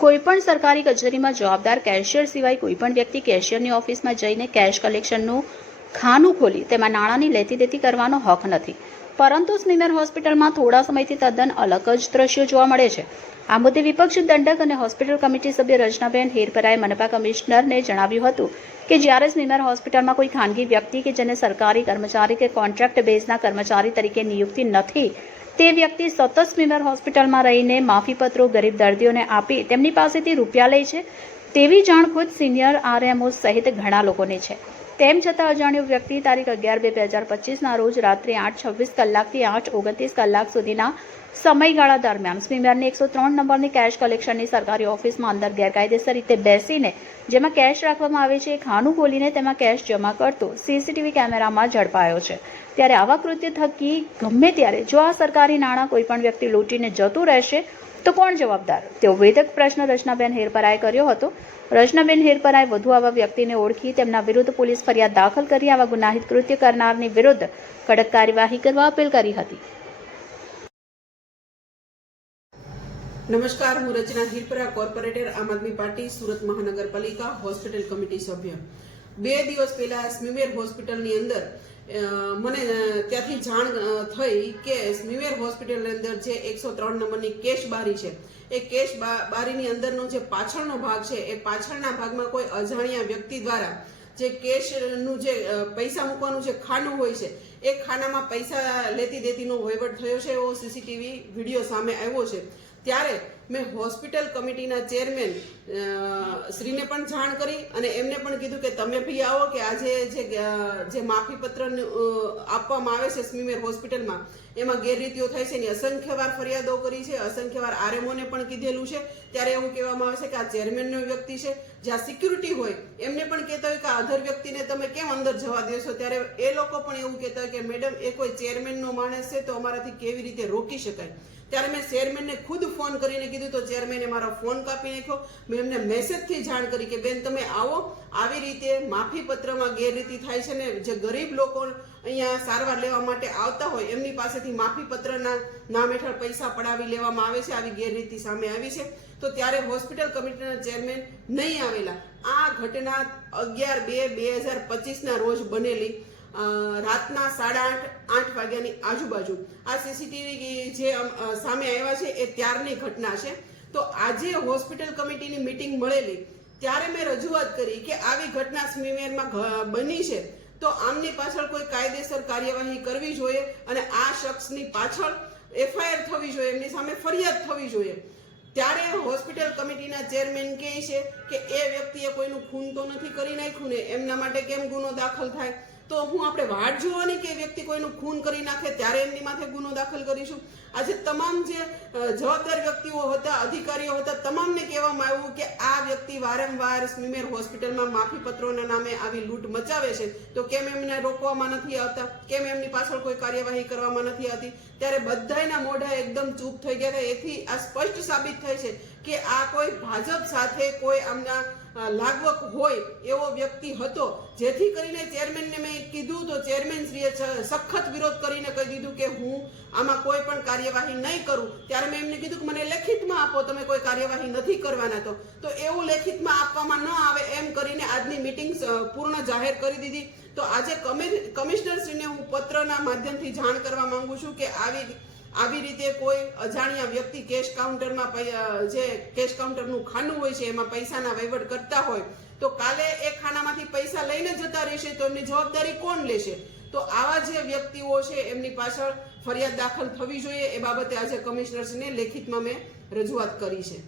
કોઈપણ સરકારી કચેરીમાં જવાબદાર કેશિયર સિવાય કોઈપણ વ્યક્તિ કેશિયરની ઓફિસમાં જઈને કેશ કલેક્શનનું ખાનું ખોલી તેમાં નાણાંની લેતી દેતી કરવાનો હક નથી. પરંતુ સ્મીમેર હોસ્પિટલમાં થોડા સમયથી તદ્દન અલગ જ દ્રશ્યો જોવા મળે છે. આ મુદ્દે વિપક્ષ દંડક અને હોસ્પિટલ કમિટી સભ્ય રચનાબેન હેરપરાએ મનપા કમિશનરને જણાવ્યું હતું કે જ્યારે સ્મીમેર હોસ્પિટલમાં કોઈ ખાનગી વ્યક્તિ કે જેને સરકારી કર્મચારી કે કોન્ટ્રાક્ટ બેઝના કર્મચારી તરીકે નિયુક્તિ નથી તે વ્યક્તિ સતત સ્મીમેર હોસ્પિટલમાં રહીને માફીપત્રો ગરીબ દર્દીઓને આપી તેમની પાસેથી રૂપિયા લે છે તેવી જાણ ખુદ સિનિયર આરએમઓ સહિત ઘણા લોકોને છે. તેમ છતાં અજાણ્યો વ્યક્તિ તારીખ અગિયાર બે બે હજાર પચીસના રોજ રાત્રે આઠ છવ્વીસ કલાકથી આઠ ઓગણત્રીસ કલાક સુધીના સમયગાળા દરમિયાન સ્વીમરની એકસો ત્રણ નંબરની કેશ કલેક્શનની સરકારી ઓફિસમાં અંદર ગેરકાયદેસર રીતે બેસીને જેમાં કેશ રાખવામાં આવે છે એ ખાનું ખોલીને તેમાં કેશ જમા કરતો સીસીટીવી કેમેરામાં ઝડપાયો છે. ત્યારે આવા કૃત્ય થકી ગમે ત્યારે જો આ સરકારી નાણાં કોઈપણ વ્યક્તિ લૂંટીને જતું રહેશે તો કોણ જવાબદાર? તેવો વેધક પ્રશ્ન રચનાબેન હેરપરાએ કર્યો હતો. રચનાબેન હેરપરાએ વધુ આવા વ્યક્તિને ઓળખી તેમના વિરુદ્ધ પોલીસ ફરિયાદ દાખલ કરી, આવા ગુનાહિત કૃત્ય કરનારની વિરુદ્ધ કડક કાર્યવાહી કરવા અપીલ કરી હતી. નમસ્કાર, હું રચના હિરપરા, કોર્પોરેટર, આમ આદમી પાર્ટી, સુરત મહાનગરપાલિકા, હોસ્પિટલ કમિટી સભ્ય. બે દિવસ પહેલા સ્મીમેર હોસ્પિટલની અંદર મને ત્યાંથી જાણ થઈ કે સ્મીમેર હોસ્પિટલની અંદર જે એકસો ત્રણ નંબરની કેશ બારી છે, એ કેશ બારીની અંદરનો જે પાછળનો ભાગ છે, એ પાછળના ભાગમાં કોઈ અજાણ્યા વ્યક્તિ દ્વારા જે કેશનું જે પૈસા મૂકવાનું જે ખાનું હોય છે, એ ખાનામાં પૈસા લેતી દેતીનો વહીવટ થયો છે એવો સીસીટીવી વીડિયો સામે આવ્યો છે. ત્યારે મેં હોસ્પિટલ કમિટીના ચેરમેન શ્રીને પણ જાણ કરી અને એમને પણ કીધું કે તમે ભી આવો કે આજે જે જે માફીપત્ર આપવામાં આવે છે સ્મીમેર હોસ્પિટલમાં, એમાં ગેરરીતિઓ થાય છે એની અસંખ્ય વાર ફરિયાદો કરી છે, અસંખ્ય વાર આરએમઓને પણ કીધેલું છે. ત્યારે એવું કહેવામાં આવે છે કે આ ચેરમેનનો વ્યક્તિ છે. જ્યાં સિક્યુરિટી હોય, એમને પણ કહેતા હોય કે આ અધર વ્યક્તિને તમે કેમ અંદર જવા દેશો ત્યારે એ લોકો પણ એવું કહેતા હોય કે, મેડમ, એ કોઈ ચેરમેનનો માણસ છે તો અમારાથી કેવી રીતે રોકી શકાય? ત્યારે મેં ચેરમેનને ખુદ ફોન કરીને કીધું તો ચેરમેને મારો ફોન કાપી નાખ્યો. મેં એમને મેસેજથી જાણ કરી કે, બેન, તમે આવો. આવી રીતે માફી પત્રમાં ગેરરીતિ થાય છે ને જે ગરીબ લોકો અહીંયા સારવાર લેવા માટે આવતા હોય, એમની પાસેથી માફી પત્રના નામ હેઠળ પૈસા પડાવી લેવામાં આવે છે. આવી ગેરરીતિ સામે આવી છે. તો ત્યારે હોસ્પિટલ કમિટીના ચેરમેન નહીં આવેલા. આ ઘટના અગિયાર બે બે હજાર પચીસના રોજ બનેલી રાતના સાડા આઠ આઠ વાગ્યાની આજુબાજુ. આ સીસીટીવી જે સામે આવ્યા છે એ ત્યારની ઘટના છે. તો આજે હોસ્પિટલ કમિટીની મીટિંગ મળેલી. ત્યારે મેં રજૂઆત કરી કે આવી ઘટના સ્મીમેરમાં બની છે. તો આમની પાછળ કોઈ કાયદેસર કાર્યવાહી કરવી જોઈએ અને આ શખ્સની પાછળ એફઆઈઆર થવી જોઈએ, એમની સામે ફરિયાદ થવી જોઈએ. ત્યારે હોસ્પિટલ કમિટીના ચેરમેન કહે છે કે એ વ્યક્તિએ કોઈનું ખૂન તો નથી કરી નાખ્યું ને? એમના માટે કેમ ગુનો દાખલ થાય? તો હું આપણે વાટ જોવાની કે વ્યક્તિ કોઈનું ખૂન કરી નાખે, ત્યારે એમની માથે ગુનો દાખલ કરીશું. આજે તમામ જે જવાબદાર વ્યક્તિઓ હતા, અધિકારીઓ હતા, તમામને કહેવામાં આવ્યું કે આ વ્યક્તિ વારંવાર સ્મીમેર હોસ્પિટલમાં માફીપત્રોના નામે આવી લૂંટ મચાવે છે. તો કેમ એમને રોકવામાં નથી આવતા? કેમ એમની પાછળ કોઈ કાર્યવાહી કરવામાં નથી આવતી? ત્યારે બધાયના મોઢા એકદમ ચૂપ થઈ ગયા હતા. એથી આ સ્પષ્ટ સાબિત થાય છે કે આ કોઈ ભાજપ સાથે કોઈ આમના લાગવક હોય એવો વ્યક્તિ હતો. જેથી કરીને ચેરમેનને મેં કીધું તો ચેરમેન શ્રીએ સખત વિરોધ કરીને કહી દીધું કે હું આમાં કોઈ પણ કાર્યવાહી નહીં કરું. ત્યારે મેં એમને કીધું કે મને લેખિતમાં આપો, તમે કોઈ કાર્યવાહી નથી કરવાના તો. તો એવું લેખિતમાં આપવામાં ન આવે એમ કરીને આજની મિટિંગ પૂર્ણ જાહેર કરી દીધી. તો આજે કમિ- કમિશનરશ્રીને હું પત્રના માધ્યમથી જાણ કરવા માંગુ છું કે આવી આવી રીતે કોઈ અજાણ્યા વ્યક્તિ કેશ કાઉન્ટરમાં જે કેશ કાઉન્ટરનું ખાનું હોય છે, એમાં પૈસાના વહીવટ કરતા હોય, તો કાલે એ ખાનામાંથી પૈસા લઈને જતા રહેશે, તો એમની જવાબદારી કોણ લેશે? તો આવા જે વ્યક્તિઓ છે, એમની પાછળ ફરિયાદ દાખલ થવી જોઈએ. એ બાબતે આજે કમિશનરશ્રીને લેખિતમાં મેં રજૂઆત કરી છે.